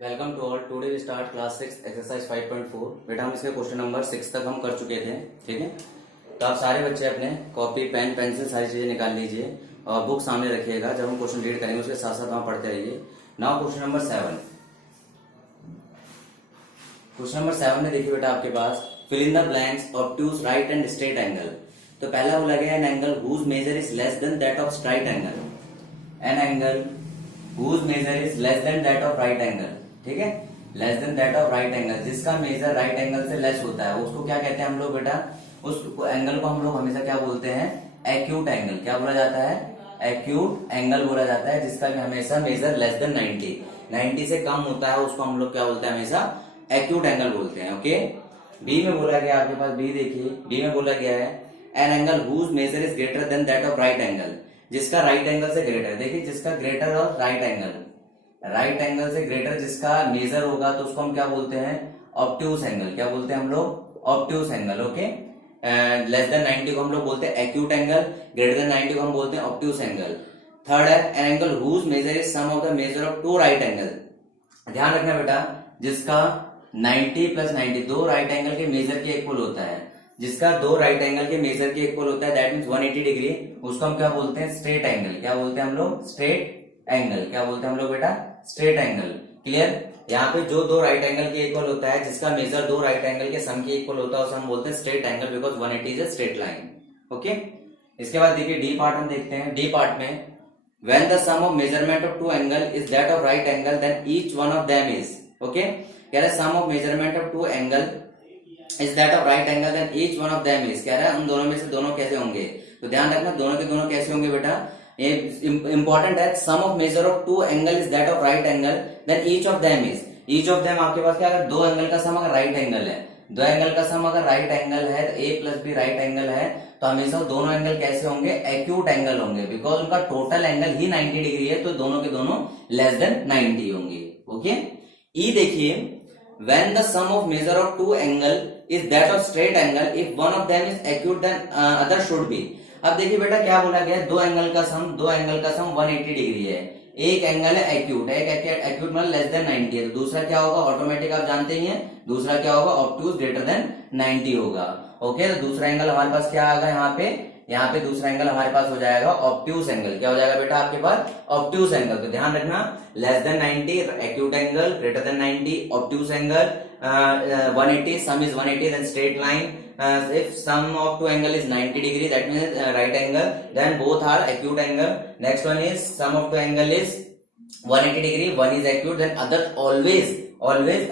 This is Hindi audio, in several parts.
Welcome to all. Today we start class 6 exercise 5.4। बेटा हम इसके क्वेश्चन नंबर 6 तक हम कर चुके थे। ठीक है, तो आप सारे बच्चे अपने कॉपी पेन पेंसिल सारी चीजें निकाल लीजिए और बुक सामने रखिएगा। जब हम क्वेश्चन रीड करेंगे उसके साथ साथ वहां पढ़ते रहिए। Now question number 7। Question number 7 में देखिए बेटा आपके पास fill in the blanks obtuse right and straight angle. तो पहला बोला गया an angle whose measure is less than that of straight angle. An angle whose measure is less than that of right angle. ठीक है, less than that of right angle, जिसका मेजर राइट एंगल से लेस होता है उसको क्या कहते हैं हम लोग बेटा? उस एंगल को हम लोग हमेशा क्या बोलते हैं? Acute angle. क्या बोला जाता है? एक्यूट एंगल बोला जाता है, जिसका भी हमेशा मेजर लेस देन 90 से कम होता है उसको हम लोग क्या बोलते हैं? हमेशा एक्यूट एंगल बोलते हैं। ओके, बी में बोला गया आपके पास, बी देखिए, बी में बोला गया है an angle whose measure is greater than that of right angle, जिसका राइट एंगल से ग्रेटर। देखिए, जिसका ग्रेटर और राइट एंगल से ग्रेटर जिसका मेजर होगा तो उसको हम क्या बोलते हैं? Obtuse angle. क्या बोलते हैं हम लोग? Obtuse angle. Okay, less than 90 को हम लोग बोलते हैं एक्यूट एंगल, ग्रेटर देन 90 को हम बोलते हैं ऑब्ट्यूस एंगल। थर्ड है an angle whose measure is sum of the measure of two right angle. ध्यान रखना बेटा, जिसका 90 प्लस 90 दो राइट एंगल के मेजर के इक्वल होता है, जिसका दो राइट एंगल के मेजर के इक्वल होता है, दैट मींस 180 डिग्री, उसको हम क्या बोलते हैं? Straight angle. क्या बोलते हैं हम लोग? Straight angle. क्या बोलते हैं हम लोग बेटा? Straight angle. क्लियर? यहाँ पे जो दो राइट एंगल के इक्वल होता है, जिसका मेजर दो राइट एंगल के सम के इक्वल होता है, उसे हम बोलते हैं straight angle, because 180 is a straight line. Okay, इसके बाद देखिए डी पार्ट हम देखते हैं। डी पार्ट में when the sum of measurement of two angle is that of right angle then each one of them is. Okay, कह रहा है sum of measurement of two angle is that of right angle then each one of them is. कह रहा है उन दोनों में से दोनों कैसे होंगे? तो ध्यान रखना, दोनों के दोनों कैसे होंगे बेटा? ये इंपॉर्टेंट है। Sum of measure of two angle is that of right angle then each of them is. Each of them आपके पास क्या है? दो एंगल का सम अगर राइट एंगल है, दो एंगल का सम अगर राइट एंगल है, तो ए प्लस बी राइट एंगल है, तो हमेशा दोनों एंगल कैसे होंगे? एक्यूट एंगल होंगे, बिकॉज उनका टोटल एंगल ही 90 डिग्री है, तो दोनों के दोनों लेस देन 90 होंगे। ओके, ई देखिए when the sum of measure of two angle is that of straight angle, if one of them is acute then other should be। अब देखिए बेटा क्या बोला गया? दो एंगल का सम 180 डिग्री है, एक एंगल है एक्यूट, एक्यूट मतलब लेस देन 90 है, तो दूसरा क्या होगा? ऑटोमेटिक आप जानते ही हैं, दूसरा क्या होगा? ऑब्ट्यूज ग्रेटर देन 90 होगा। ओके, तो दूसरा एंगल हमारे पास क्या आएगा? यहाँ पे दूसरा एंगल हमारे पास हो जाएगा ऑब्ट्यूस एंगल। क्या हो जाएगा बेटा आपके पास? Obtuse angle. तो ध्यान रखना, less than 90 acute angle, greater than 90 obtuse angle, 180 sum is 180 then straight line. If sum of two angle is 90 degree, that means right angle, then both are acute angle. Next one is sum of two angle is 180 degree, one is acute, then other always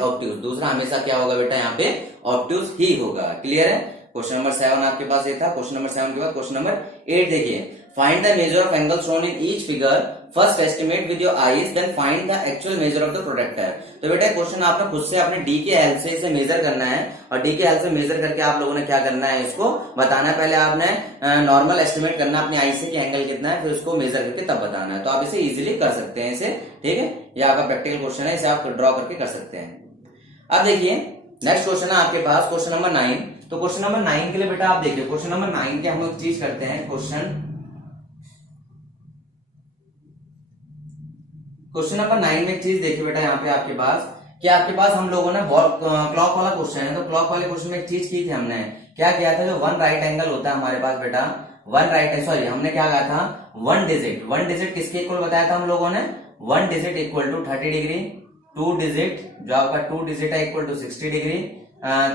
obtuse। दूसरा हमेशा क्या होगा बेटा? यहाँ पे obtuse ही होगा। क्लियर है? क्वेश्चन नंबर 7 आपके पास ये था। क्वेश्चन नंबर 7 के बाद क्वेश्चन नंबर 8 देखिए, find the measure of angle shown in each figure, first estimate with your eyes, then find the actual measure of the protractor. तो बेटा क्वेश्चन आपने खुद से अपने डी के हेल्प से इसे मेजर करना है, और डी के हेल्प से मेजर करके आप लोगों ने क्या करना है? इसको बताना है। पहले आपने नॉर्मल एस्टिमेट करना अपनी आई से कि एंगल कितना है, फिर उसको मेजर करके तब बताना है। तो आप इसे इजिली कर सकते हैं इसे। ठीक है, यह आपका प्रैक्टिकल क्वेश्चन है, इसे आप ड्रॉ करके कर सकते हैं। अब देखिए नेक्स्ट क्वेश्चन है आपके पास क्वेश्चन नंबर 9। तो क्वेश्चन नंबर 9 के लिए बेटा आप देखिए, क्वेश्चन नंबर 9 के हम लोग चीज करते हैं। क्वेश्चन नंबर 9 में एक चीज देखिए बेटा, यहाँ पे आपके पास क्या, आपके पास हम लोगों ने क्लॉक वाला क्वेश्चन है, तो क्लॉक वाले क्वेश्चन में एक चीज की थी हमने, क्या किया था? जो वन राइट एंगल होता है हमारे पास बेटा, हमने क्या कहा था? वन डिजिट किसके इक्वल बताया था हम लोगों ने? वन डिजिट इक्वल टू 30 डिग्री, टू डिजिट जो आपका टू डिजिट है इक्वल टू 60 डिग्री,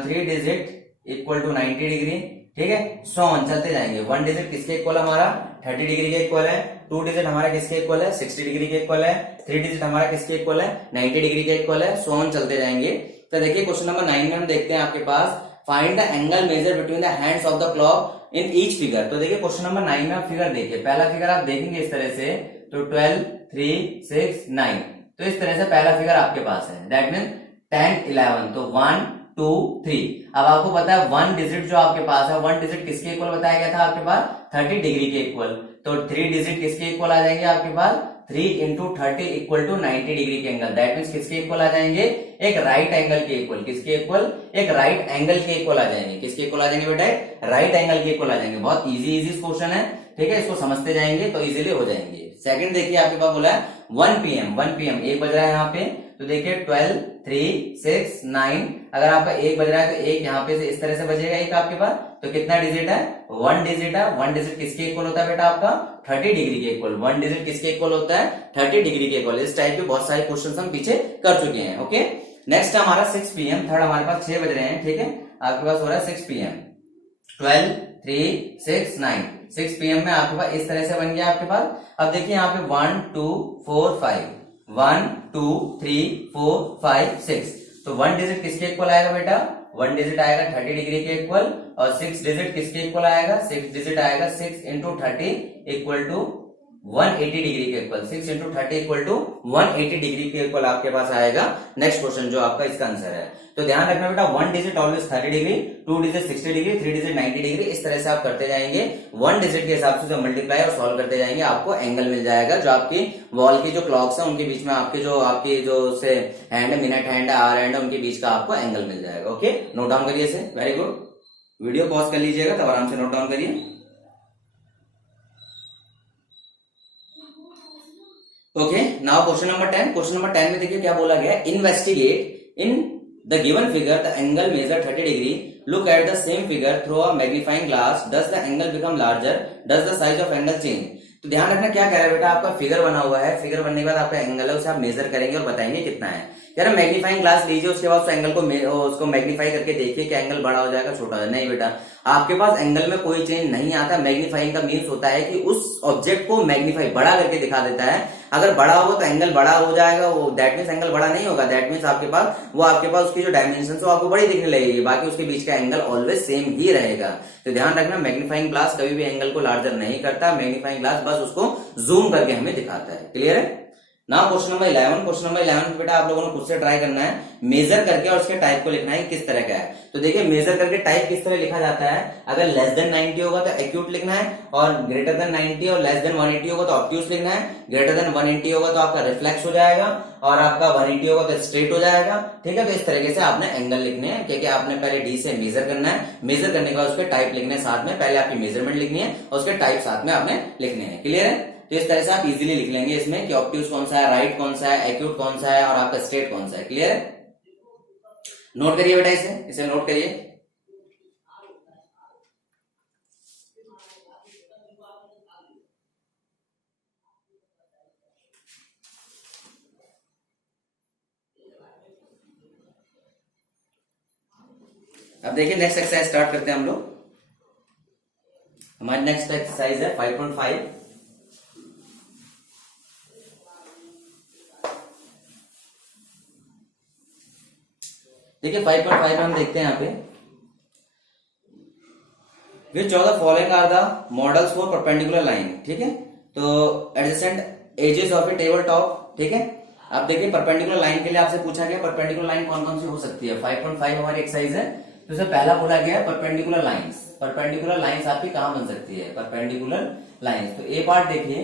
थ्री डिजिट इक्वल टू 90 डिग्री। ठीक है, सो ऑन चलते जाएंगे। वन डिजिट किसके इक्वल हमारा? 30 डिग्री के इक्वल है, टू डिजिट हमारा किसके इक्वल है? 60 डिग्री के इक्वल है, थ्री डिजिट हमारा किसके इक्वल है? 90 डिग्री के इक्वल है, सो ऑन चलते जाएंगे। तो देखिए क्वेश्चन नंबर 9 में हम देखते हैं आपके पास find the angle measure between the hands of the clock in each figure. तो देखिए क्वेश्चन नंबर 9 में आप फिगर देखिए, पहला फिगर आप देखेंगे इस तरह से, तो 12, 3, 6, 9, तो इस तरह से पहला फिगर आपके पास है, दैट मीन 10, 11, तो 1, 2, 3। अब आपको पता है वन डिजिट जो आपके पास है, वन डिजिट किसके इक्वल बताया गया था आपके पास? 30 डिग्री के इक्वल, तो थ्री डिजिट किसके इक्वल आ जाएंगे आपके पास? 3 इंटू 30 इक्वल टू 90 डिग्री के एंगल, दैट मीन्स किसके इक्वल आ जाएंगे? एक राइट एंगल के इक्वल। किसके इक्वल? एक राइट एंगल के इक्वल आ जाएंगे। किसके इक्वल आ जाएंगे बेटा? राइट एंगल के इक्वल आ जाएंगे। बहुत इजी क्वेश्चन है, ठीक है, इसको समझते जाएंगे तो इजीली हो जाएंगे। सेकंड देखिए आपके पास बोला है 1 PM 1 PM 1 बज रहा है यहाँ पे, तो देखिए 12, 3, 6, 9, अगर आपका 1 बज रहा है तो 1 यहाँ पे से इस तरह से बजेगा एक आपके पास, तो कितना डिजिट है? 1 डिजिट है। 1 डिजिट किसके इक्वल होता है बेटा? आपका 30 डिग्री के इक्वल। 1 डिजिट किसके इक्वल होता है? 30 डिग्री के इक्वल। इस टाइप के बहुत सारे क्वेश्चन हम पीछे कर चुके हैं। ओके, नेक्स्ट हमारा 6 PM, थर्ड हमारे पास 6 बज रहे हैं, ठीक है, आपके पास हो रहा है 6 PM। 12, 3, 6, 9, 6 PM में आपके पास इस तरह से बन गया आपके पास। अब देखिए यहाँ पे 1, 2, 4, 5, 1, 2, 3, 4, 5, 6, तो 1 डिजिट किसके इक्वल आएगा बेटा? 1 डिजिट आएगा 30 डिग्री के इक्वल, और 6 डिजिट किसके इक्वल आएगा? 6 डिजिट आएगा 6 इंटू 30 इक्वल टू 180 डिग्री के equal. 6 into 30 equal to 180 degree के इक्वल आपके पास आएगा नेक्स्ट क्वेश्चन, जो आपका इसका आंसर है। तो ध्यान रखना बेटा, 1 digit always 30 degree, 2 digit 60 degree, 3 digit 90 degree, इस तरह से आप करते जाएंगे। 1 डिजिट के हिसाब से जो मल्टीप्लाई और सॉल्व करते जाएंगे, आपको एंगल मिल जाएगा। जो आपकी वॉल की जो क्लॉक्स है उनके बीच में आपकी जो से hand, minute hand, hour hand, उनके बीच का आपको एंगल मिल जाएगा। ओके, नोट डाउन करिए इसे। वेरी गुड, वीडियो पॉज कर लीजिएगा, तब आराम से नोट डाउन करिए। Okay, now question number 10। Question number 10 में देखिए क्या बोला गया है। Investigate in the given figure the angle major 30 degree, look at the same figure through a magnifying glass, does the angle become larger, does the size of angle change. तो ध्यान रखना क्या कह रहा है बेटा, आपका फिगर बना हुआ है, फिगर बनने के बाद आपका एंगल है, उसे आप मेजर करेंगे और बताएंगे कितना है। कह रहा मैग्नीफाइंग ग्लास लीजिए, उसके बाद उस एंगल को उसको मैग्नीफाई करके देखिए कि एंगल बड़ा हो जाएगा छोटा हो जाएगा। नहीं बेटा, आपके पास एंगल में कोई चेंज नहीं आता। मैग्नीफाइंग का मीन्स होता है कि उस ऑब्जेक्ट को मैग्नीफाई बड़ा करके दिखा देता है। अगर बड़ा हो तो एंगल बड़ा हो जाएगा, वो दैट मीन्स एंगल बड़ा नहीं होगा। दैट मीन्स आपके पास उसकी जो डायमेंशन है आपको बड़ी दिखने लगेगी, बाकी उसके बीच का एंगल ऑलवेज सेम ही रहेगा। तो ध्यान रखना, मैग्नीफाइंग ग्लास कभी भी एंगल को लार्जर नहीं करता। मैग्नीफाइंग ग्लास बस उसको जूम करके हमें दिखाता है। क्लियर है? Now question number 11। Question number 11 बेटा आप लोगों ने खुद से ट्राई करना है, मेजर करके और उसके टाइप को लिखना है किस तरह का है। तो देखिए मेजर करके टाइप किस तरह लिखा जाता है। अगर लेस देन 90 होगा तो एक्यूट लिखना है, और ग्रेटर देन 90 और लेस देन 180 होगा तो ऑब्ट्यूज लिखना है। ग्रेटर देन 180 होगा तो आपका रिफ्लेक्स हो जाएगा, और आपका 180 होगा तो स्ट्रेट हो जाएगा। ठीक है, तो इस तरीके से आपने एंगल लिखने हैं, क्योंकि आपने पहले डी से मेजर करना है, मेजर करने के बाद उसके टाइप लिखने साथ में। पहले आपकी मेजरमेंट लिखनी है और उसके टाइप साथ में आपने लिखने हैं। क्लियर है? तो इस तरह से आप इजीली लिख लेंगे इसमें कि ऑब्ट्यूज कौन सा है, राइट कौन सा है, एक्यूट कौन सा है, और आपका स्ट्रेट कौन सा है। क्लियर है? नोट करिए बेटा, इसे नोट करिए। अब देखिए नेक्स्ट एक्सरसाइज स्टार्ट करते हैं हम लोग। हमारी नेक्स्ट एक्सरसाइज है 5.5। देखिए 5.5 में हम देखते हैं यहाँ पे, which of the following are the models for perpendicular line. ठीक है, तो adjacent edges of a table top. ठीक है, अब देखिए परपेंडिकुलर लाइन के लिए आपसे पूछा गया परपेंडिकुलर लाइन कौन कौन सी हो सकती है। 5.5 हमारी एक्सरसाइज है, तो इसमें पहला बोला गया है परपेंडिकुलर लाइंस। परपेंडिकुलर लाइंस आपकी कहां बन सकती है? परपेंडिकुलर लाइंस, तो ए पार्ट देखिए,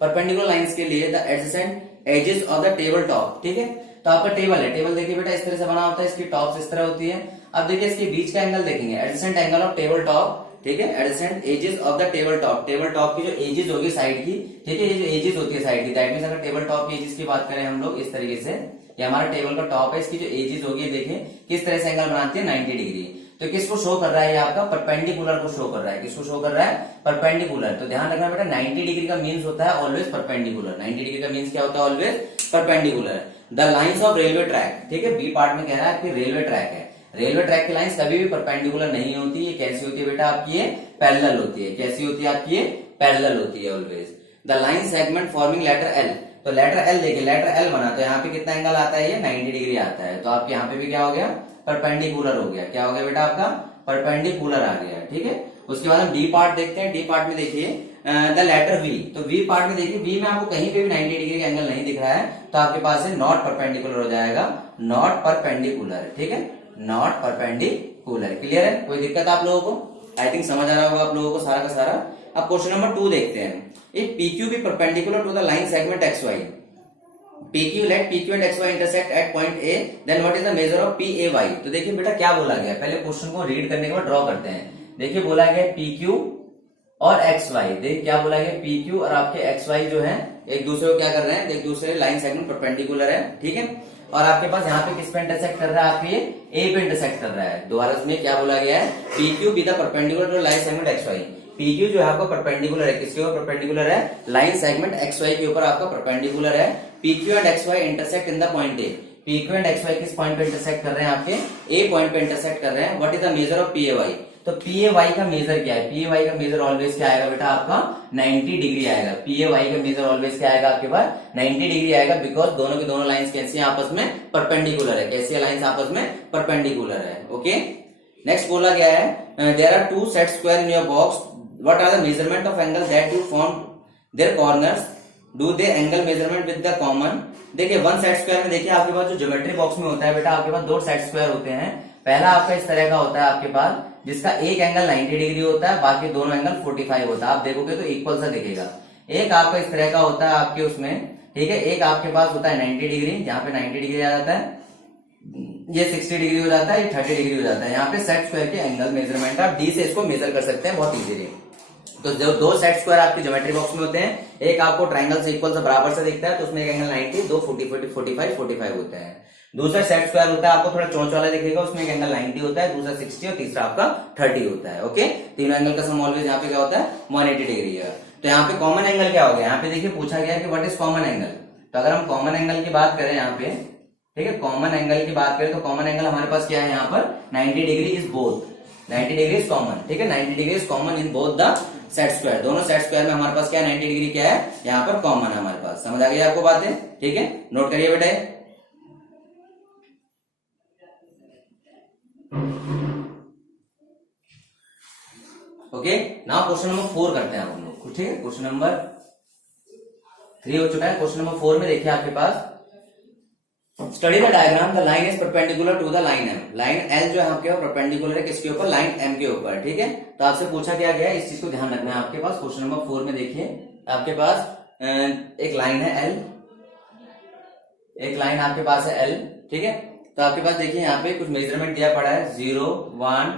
परपेंडिकुलर लाइंस के लिए the adjacent edges of the table top. ठीक है, तो आपका टेबल है, टेबल देखिए बेटा इस तरह से बना होता है, इसकी टॉप इस तरह होती है। अब देखिए इसके बीच का एंगल देखेंगे, adjacent angle of table top. ठीक है, adjacent edges of the table top, table top की जो एजेस होगी साइड की। ठीक है, ये जो एजेस होती है साइड की, दैट मींस अगर टेबल टॉप की एजेस की बात करें हम लोग इस तरीके से, ये हमारा टेबल का टॉप है, इसकी जो एजेस होगी देखिए किस तरह से एंगल बनाती है, 90 डिग्री। तो किसको शो कर रहा है? ये आपका परपेंडिकुलर को शो कर रहा है। किसको शो कर रहा है? परपेंडिकुलर। तो ध्यान रखना बेटा 90 डिग्री का मीन्स होता है ऑलवेज परपेंडिकुलर। 90 डिग्री का मीन्स क्या होता है? Always perpendicular. The lines of railway track. ठीक है, बी पार्ट में कह रहा है कि रेलवे ट्रैक है, रेलवे ट्रैक की लाइंस कभी भी परपेंडिकुलर नहीं होती। ये कैसी होती है बेटा आपकी? ये पैरेलल होती है। कैसी होती है आपकी? ये पैरेलल होती है always. The line segment forming letter L, तो लेटर एल देखिए, लेटर एल बना, तो यहाँ पे कितना एंगल आता है? ये 90 डिग्री आता है। तो आपके यहाँ पे भी क्या हो गया? परपेंडिकुलर हो गया। क्या हो गया बेटा? आपका परपेंडिकुलर आ गया। ठीक है, उसके बाद हम डी पार्ट देखते हैं। डी पार्ट में देखिए द लेटर वी, तो वी पार्ट में देखिए, वी में आपको कहीं पे भी 90 डिग्री का एंगल नहीं दिख रहा है, तो आपके पास है नॉट परपेंडिकुलर हो जाएगा, नॉट परपेंडिकुलर। ठीक है, नॉट परपेंडिकुलर। क्लियर है? कोई दिक्कत आप लोगों को? आई थिंक समझ आ रहा होगा आप लोगों को सारा का सारा। अब क्वेश्चन नंबर 2 देखते हैं। If PQ be perpendicular to the line segment XY, PQ let PQ and XY intersect at point A, then what is the measure of PAY। तो देखिए बेटा क्या बोला गया, पहले क्वेश्चन को रीड करने के बाद ड्रॉ करते हैं। देखिए बोला गया PQ और XY, देखिए क्या बोला गया, PQ और आपके XY जो है एक दूसरे को क्या कर रहे हैं, एक दूसरे लाइन सेगमेंट परपेंडिकुलर है, ठीक है। और आपके पास यहाँ पे किस पे इंटरसेक्ट कर रहा है, आपके ए पे इंटरसेक्ट कर रहा है। दोबारा इसमें क्या बोला गया है, P Q be the perpendicular to line segment X Y. P Q जो है आपका परपेंडिकुलर है, किसके ऊपर परपेंडिकुलर है, लाइन सेगमेंट एक्स वाई के ऊपर आपका परपेंडिकुलर है। P Q and X Y intersect in the point A. P Q and X Y किस पॉइंट पे इंटरसेक्ट कर रहे हैं, आपके ए पॉइंट पे इंटरसेक्ट कर रहे हैं। What is the measure of P A Y, तो पी ए वाई का मेजर क्या है, पी ए वाई का मेजर ऑलवेज क्या आएगा बेटा, आपका 90 डिग्री आएगा। पी ए वाई का मेजर ऑलवेज क्या आएगा आपके पास, 90 डिग्री आएगा, बिकॉज दोनों की दोनों लाइंस कैसी हैं, आपस में परपेंडिकुलर है। कैसी लाइंस आपस में परपेंडिकुलर है, ओके। नेक्स्ट बोला गया है, there are two set square in your box, what are the measurement of angle that you form their corners, do they angle measurement with the common. देखिए वन सेट स्क्वायर में देखिए आपके पास जो ज्योमेट्री बॉक्स में होता है बेटा, आपके पास दो सेट स्क्वायर होते हैं। पहला आपका इस तरह का होता है आपके पास, जिसका एक एंगल 90 डिग्री होता है, बाकी दोनों एंगल 45 होता है। आप देखोगे तो इक्वल सा दिखेगा। एक आपका इस तरह का होता है आपके उसमें, ठीक है। एक आपके पास होता है 90 डिग्री, जहां पे 90 डिग्री आ जाता है, ये 60 डिग्री हो जाता है, ये 30 डिग्री हो जाता है। यहाँ पे सेट स्क्वायर के एंगल मेजरमेंट आप डी से इसको मेजर कर सकते हैं बहुत इजीली। तो जो दो सेट स्क्वायर आपके ज्योमेट्री बॉक्स में होते हैं, एक आपको ट्रायंगल से इक्वल से बराबर से दिखता है, तो उसमें एक एंगल 90, दो 45 होते हैं। दूसरा सेट स्क्वायर होता है आपको थोड़ा चौंच वाला दिखेगा, उसमें एक एंगल 90 होता है, दूसरा 60 और तीसरा आपका 30 होता है, ओके। तीनों एंगल का सम ऑलवेज यहाँ पे क्या होता है, 180 डिग्री है। तो यहाँ पे कॉमन एंगल क्या हो गया, यहाँ पे देखिए पूछा गया कि व्हाट इज कॉमन एंगल। तो अगर हम कॉमन एंगल की बात करें यहाँ पे, ठीक है, कॉमन एंगल की बात करें तो कॉमन एंगल हमारे पास क्या है यहाँ पर, 90 degree is both, 90 degree is common, ठीक है। 90 degree is common in both the set square. दोनों सेट स्क्वायर में हमारे पास क्या है, 90 डिग्री क्या है, यहाँ पर कॉमन है हमारे पास। समझ आ गई आपको बातें, ठीक है, नोट करिए बेटा। ओके, नाउ क्वेश्चन नंबर 4 करते हैं हम लोग, ठीक है। क्वेश्चन नंबर 3 हो चुका है। क्वेश्चन नंबर 4 में देखिए आपके पास, study the diagram, the line is perpendicular to the line M. Line L जो है आपके परपेंडिकुलर है किसके ऊपर, लाइन एम के ऊपर, ठीक है। तो आपसे पूछा क्या गया है, इस चीज को ध्यान रखना है आपके पास। क्वेश्चन नंबर 4 में देखिए आपके पास एक लाइन है एल, एक लाइन आपके पास है एल, ठीक है। तो आपके पास देखिए यहाँ पे कुछ मेजरमेंट दिया पड़ा है, 0 1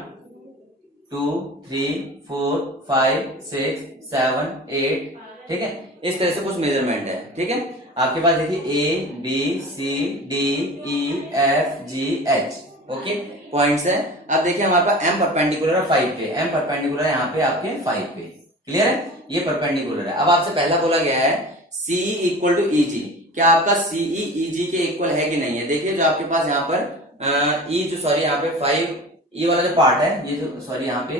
2 3 4 5 6 7 8, ठीक है। इस तरह से कुछ मेजरमेंट है, ठीक है। आपके पास देखिए A B C D E F G H, okay, points है। अब देखिए हमारे पास एम परपेंडिकुलर है 5 पे, एम परपेंडिकुलर है यहाँ पे आपके 5 पे, क्लियर है, ये परपेंडिकुलर है। अब आपसे पहला बोला गया है सीई इक्वल टू ईजी, क्या आपका सीई ईजी के इक्वल है कि नहीं है। देखिए जो आपके पास यहाँ पर ई जो सॉरी यहाँ पे 5 ई वाला जो पार्ट है, ये जो सॉरी यहाँ पे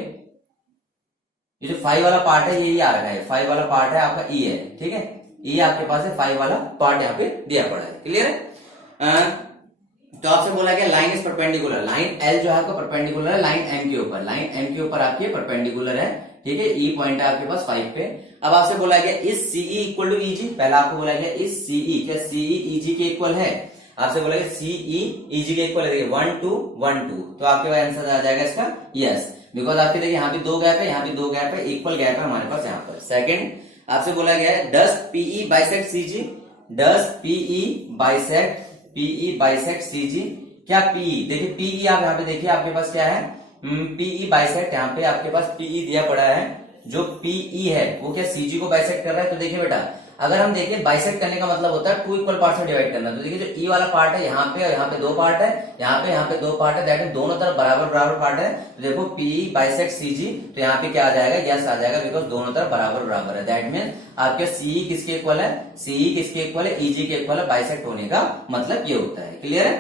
ये जो 5 वाला पार्ट है ये आ रहा है, 5 वाला पार्ट है आपका ई है, ठीक है। ये आपके पास है 5 वाला पार्ट यहाँ पे दिया पड़ा है, क्लियर है। तो आपसे बोला गया line is perpendicular, line L जो है आपका परपेंडिकुलर है लाइन एम के ऊपर, लाइन एम के ऊपर आपके परपेंडिकुलर है, ठीक है। ई पॉइंट है आपके पास 5 पे। अब आपसे बोला गया is CE equal to EG, पहला आपको बोला गया इज सीई, क्या सीई ईजी के इक्वल है। आपसे बोला गया सीई ईजी के इक्वल है 1 2 1 2, तो आपके पास आंसर आ जाएगा इसका यस, बिकॉज आपके देखिए यहाँ पे 2 गैप है, यहाँ पे 2 गैप है, इक्वल गैप है हमारे पास यहाँ पर। सेकंड आपसे बोला गया है does PE bisect CG, does PE bisect CG, क्या पीई, देखिए पीई आप यहाँ पे देखिए आपके पास क्या है, पीई बाइसेक्ट, यहाँ पे आपके पास पीई दिया पड़ा है, जो पीई है वो क्या सीजी को बाइसेक्ट कर रहा है। तो देखिए बेटा अगर हम देखें बाइसेक्ट करने का मतलब होता है 2 इक्वल पार्ट में डिवाइड करना। तो देखिए जो ई वाला पार्ट है यहाँ पे और यहाँ पे 2 पार्ट है, यहाँ पे 2 पार्ट है, दैट मीन दोनों तरफ बराबर बराबर पार्ट है। तो देखो पी बाइसेक्ट सीजी, तो यहाँ पे क्या आ जाएगा, यस आ जाएगा, बिकॉज दोनों तरफ बराबर बराबर है। दैट मीन आपके सीई किसके इक्वल है, सीई किसके इक्वल है, ईजी के इक्वल है। बाइसेक्ट होने का मतलब ये होता है, क्लियर है।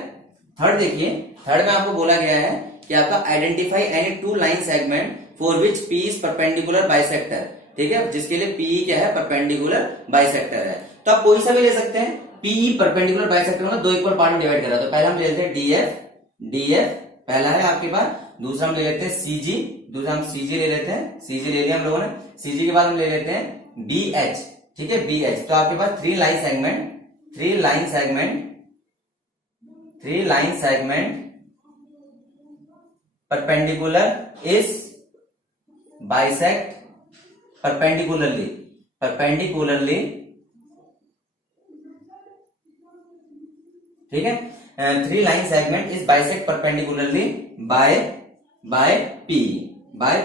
थर्ड देखिए, थर्ड में आपको बोला गया है कि आपका identify any 2 line segment for which P is perpendicular bisector, ठीक है, जिसके लिए पीई क्या है, परपेंडिकुलर बाइसेक्टर है। तो आप कोई सा भी ले सकते हैं, पीई परपेंडिकुलर बाइसेक्टर मतलब 2 इक्वल पार्ट में डिवाइड कर रहा है। तो पहले हम ले लेते हैं डीएफ पहला है आपके पास, दूसरा हम ले लेते हैं सीजी, दूसरा हम सीजी ले लेते हैं, सीजी ले लिया हम लोगों ने। सीजी के बाद हम ले लेते हैं बीएच, ठीक है, बीएच। तो आपके पास 3 line segment perpendicular is bisect perpendicularly, ठीक है। 3 line segment is bisect perpendicularly by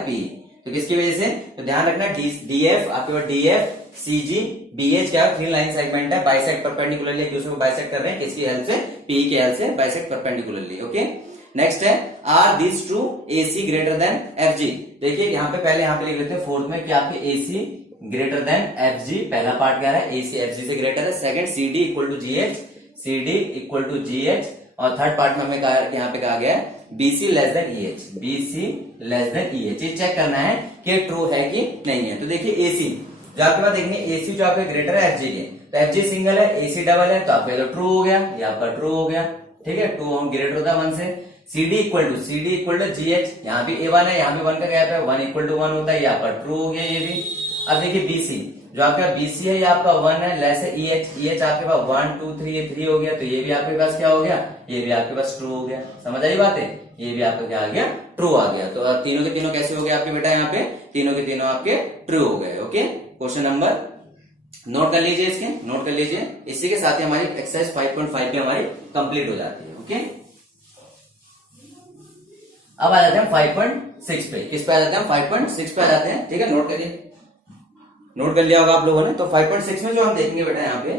P. तो किसकी वजह से, तो ध्यान रखना डीएफ आपके पास डीएफ CG BH क्या है, 3 लाइन सेगमेंट है, बाइसेक्ट परपेंडिकुलरली एक दूसरे को बाइसेक्ट कर रहे हैं, किसकी हेल्प से, PE की हेल्प से बाइसेक्ट परपेंडिकुलरली। ओके, नेक्स्ट है are this true AC greater than FG। देखिए यहाँ पे पहले यहाँ पे लिख लेते हैं फोर्थ में कि आपके AC ग्रेटर देन FG, पहला पार्ट क्या है, AC FG से ग्रेटर है। Second CD equal to GH, CD equal to GH, और थर्ड पार्ट में हमें यहाँ पे कहा गया है BC less than EH, BC less than EH। ये चेक करना है कि ट्रू है कि नहीं है। तो देखिए AC जो आपके पास देखेंगे, AC जो आपके ग्रेटर है FG के, तो FG सिंगल है, AC डबल है, तो आपका तो ट्रू हो गया, ये आपका ट्रू हो गया। ठीक है, 2 हम ग्रेटर होता है 1 से। CD इक्वल टू GH, यहाँ भी A1 है, यहाँ भी 1 का गैप है, 1 इक्वल टू 1 होता है, ये आपका ट्रू हो गया ये भी। अब देखिए BC जो आपका BC है, ये आपका 1 है, लेस है EH आपके पास 1 2 3, ये 3 हो गया, तो ये भी आपके पास क्या हो गया, ये भी आपके पास ट्रू हो गया। समझ आई बात है, ये भी आपका क्या आ गया, ट्रू आ गया। तो तीनों के तीनों कैसे हो गए आपके बेटा, यहाँ पे तीनों के तीनों आपके ट्रू हो गए। ओके, क्वेश्चन नंबर नोट कर लीजिए, इसके नोट कर लीजिए। इसी के साथ ही हमारी एक्सरसाइज 5.5 भी हमारी कंप्लीट हो जाती है। ओके, अब आ जाते हैं 5.6 पे। किस पे आ जाते हैं, 5.6 पे आ जाते हैं। ठीक है, नोट करिए, नोट कर लिया होगा आप लोगों ने। तो 5.6 में जो हम देखेंगे बेटा, यहाँ पे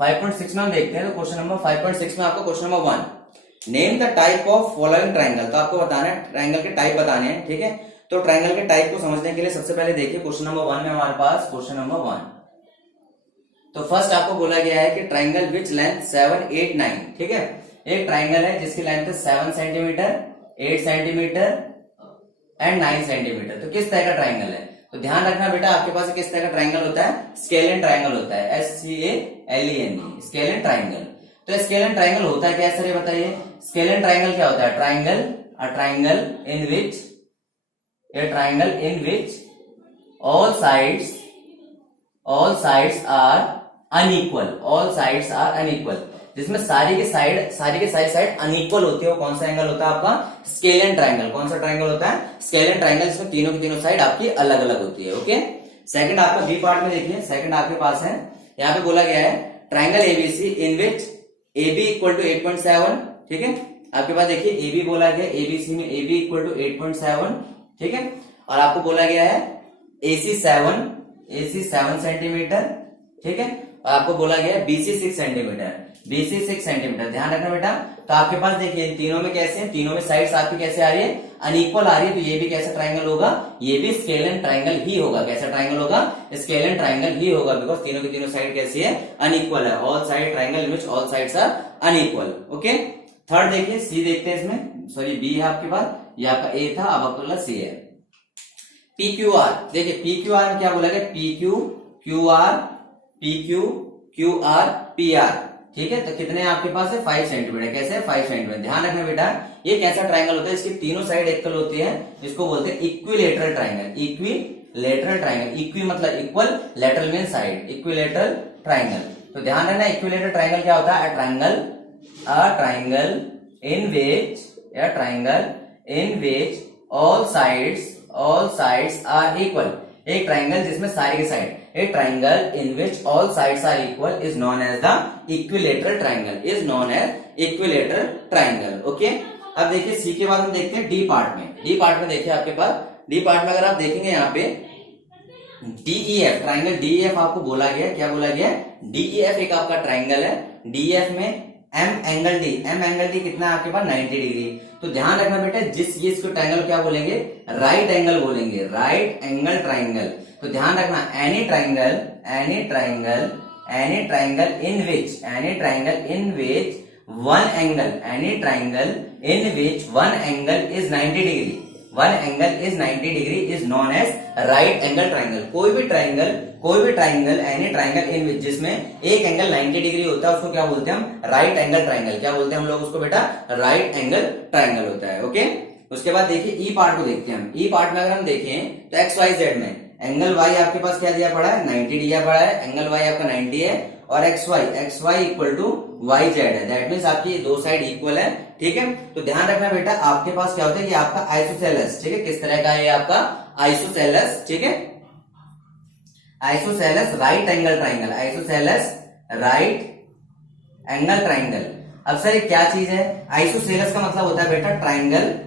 5.6 में हम देखते हैं, तो क्वेश्चन नंबर 5.6 में आपका question number 1, name the type of following triangle. तो आपको बताना है, ट्राइंगल के टाइप बताने हैं। ठीक है, तो ट्राइंगल के टाइप को समझने के लिए सबसे पहले देखिए क्वेश्चन नंबर 1 में हमारे पास क्वेश्चन नंबर 1, तो फर्स्ट आपको बोला गया है कि ट्राइंगल विच लेंथ 7 8 9। ठीक है, एक ट्राइंगल है जिसकी लेंथ है 7 सेंटीमीटर, 8 सेंटीमीटर एंड 9 सेंटीमीटर। तो किस तरह का ट्राइंगल है, तो ध्यान रखना बेटा, आपके पास किस तरह का ट्राइंगल होता है, स्केलन ट्राइंगल होता है, SCALEN, स्केलन ट्राइंगल। तो स्केलन ट्राइंगल होता है क्या सर, ये बताइए। स्केलन ट्राइंगल क्या होता है, triangle in which all sides are unequal, जिसमें सारी के साइड अनइक्वल होती है, वो कौन सा एंगल होता है आपका, स्केलन ट्राइंगल। कौन सा ट्राइंगल होता है, स्केलन ट्राइंगल, जिसमें तीनों की तीनों साइड आपकी अलग अलग होती है। ओके, सेकंड आपका बी पार्ट में देखिए, सेकंड आपके पास है, यहाँ पे बोला गया है triangle ABC in which AB equal to 8.7। ठीक है, आपके पास देखिए AB बोला गया, ABC में AB इक्वल टू 8.7। ठीक है, और आपको बोला गया है AC 7 सेंटीमीटर। ठीक है, और आपको बोला गया है BC 6 सेंटीमीटर। ध्यान रखना बेटा, तो आपके पास देखिए तीनों में कैसे हैं, तीनों में साइड्स आपकी कैसे आ रही है, अनइक्वल आ रही है। तो ये भी कैसा ट्राइंगल होगा, ये भी स्केलन ट्राइंगल ही होगा। कैसा ट्राइंगल होगा, स्केलन ट्राइंगल ही होगा, बिकॉज तीनों की तीनों साइड कैसी है, अनइक्वल है। All side triangle which all sides are unequal. Okay, third देखिए, सी देखते हैं इसमें, सॉरी बी है आपके पास, ये आपका ए था, अब आपका सी है। PQR, देखिए PQR में क्या बोला गया, PQR PR। ठीक है, तो कितने आपके पास है, 5 सेंटीमीटर। कैसे, 5 सेंटीमीटर। ध्यान रखना बेटा, ये कैसा ट्राइंगल होता है, इसकी तीनों साइड इक्वल होती है, इसको बोलते हैं इक्विलेटरल ट्राइंगल। इक्वी मतलब equal, lateral mean side, equilateral triangle. तो ध्यान रखना, इक्विलेटरल ट्राइंगल क्या होता है, a triangle in which all sides are equal। एक ट्राइंगल जिसमें सारे के side, a triangle in which all sides are equal is known as the equilateral triangle। Okay, अब देखिए सी के बाद हम देखते हैं डी पार्ट में देखिए आपके पास डी पार्ट में अगर आप देखेंगे यहाँ पे DEF, ट्राइंगल DEF आपको बोला गया, क्या बोला गया, DEF एक आपका ट्राइंगल है। DEF में M एंगल D कितना है आपके पास, 90 डिग्री। तो ध्यान रखना बेटा, ये इसको ट्राइंगल क्या बोलेंगे, राइट एंगल बोलेंगे, राइट एंगल ट्राइंगल। तो ध्यान रखना, any triangle in which one angle is 90 degree is known as right angle triangle. कोई भी triangle any triangle in which जिसमें एक एंगल 90 डिग्री होता है, उसको क्या बोलते हैं हम, राइट एंगल ट्राइंगल। क्या बोलते हैं हम लोग उसको बेटा, राइट एंगल ट्राइंगल होता है। ओके, उसके बाद देखिए ई पार्ट को देखते हैं हम। ई पार्ट में अगर हम देखें तो XYZ में एंगल Y आपके पास क्या दिया पड़ा है, 90 दिया पड़ा है। एंगल Y आपका 90 है, और XY इक्वल टू YZ है। दैट मीन्स आपकी दो साइड इक्वल है। ठीक है, तो ध्यान रखना बेटा, आपके पास क्या होता है कि आपका आइसोसेलेस। ठीक है, किस तरह का है आपका आइसोसेलेस। ठीक है, आइसोसेलेस राइट एंगल ट्राइंगल। अब सर ये क्या चीज है, आइसोसेलेस का मतलब होता है बेटा triangle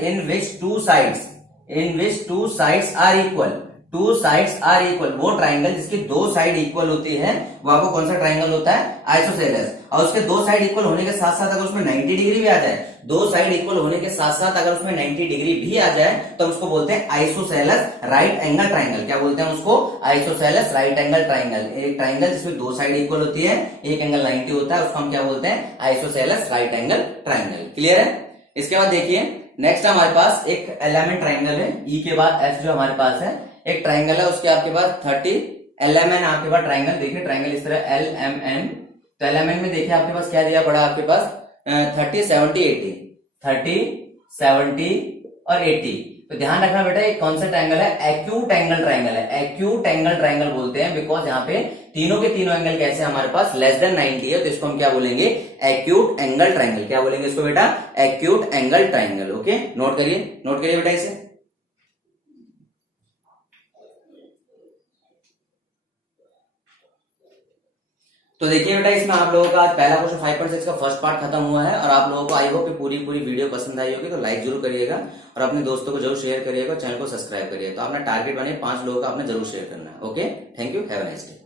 in which two sides in which two sides are equal, two sides are equal, वो ट्राइंगल जिसकी दो साइड इक्वल होती है वो आपको कौन सा ट्राइंगल होता है, आइसोसेलेस। और उसके दो साइड इक्वल होने के साथ साथ अगर उसमें 90 डिग्री भी आ जाए, दो साइड इक्वल होने के साथ साथ अगर उसमें 90 डिग्री भी आ जाए तो हम उसको बोलते हैं आइसोसेलेस राइट एंगल ट्राइंगल। क्या बोलते हैं उसको, आइसोसेलेस राइट एंगल ट्राइंगल। एक ट्राइंगल जिसमें दो साइड इक्वल होती है, एक एंगल 90 होता है, उसको हम क्या बोलते हैं, isosceles right angle triangle. Clear है। इसके बाद देखिए नेक्स्ट हमारे पास एक एलिमेंट ट्राइंगल है, ई के बाद एफ जो हमारे पास है, एक ट्राइंगल है उसके आपके पास 30 LMN आपके पास ट्राइंगल। देखिए ट्राइंगल इस तरह LMN, तो LMN में देखिए आपके पास क्या दिया पड़ा आपके पास 30 70 80, 30 70 और 80। तो ध्यान रखना बेटा ये कौन सा ट्राइंगल है, एक्यूट एंगल ट्राइंगल है। एक्यूट एंगल ट्राइंगल बोलते हैं बिकॉज यहाँ पे तीनों के तीनों एंगल कैसे हमारे पास लेस देन 90 है, तो इसको हम क्या बोलेंगे, एक्यूट एंगल ट्राइंगल। क्या बोलेंगे इसको बेटा, acute angle triangle. Okay, note करिए बेटा इसे। तो देखिए बेटा इसमें आप लोगों का आज पहला क्वेश्चन 5.6 का फर्स्ट पार्ट खत्म हुआ है और आप लोगों को आई होप पूरी वीडियो पसंद आई होगी। तो लाइक जरूर करिएगा और अपने दोस्तों को जरूर शेयर करिएगा, चैनल को सब्सक्राइब करिएगा। तो अपना टारगेट बने 5 लोगों का आपने जरूर शेयर करना है। Okay, thank you, have a nice day.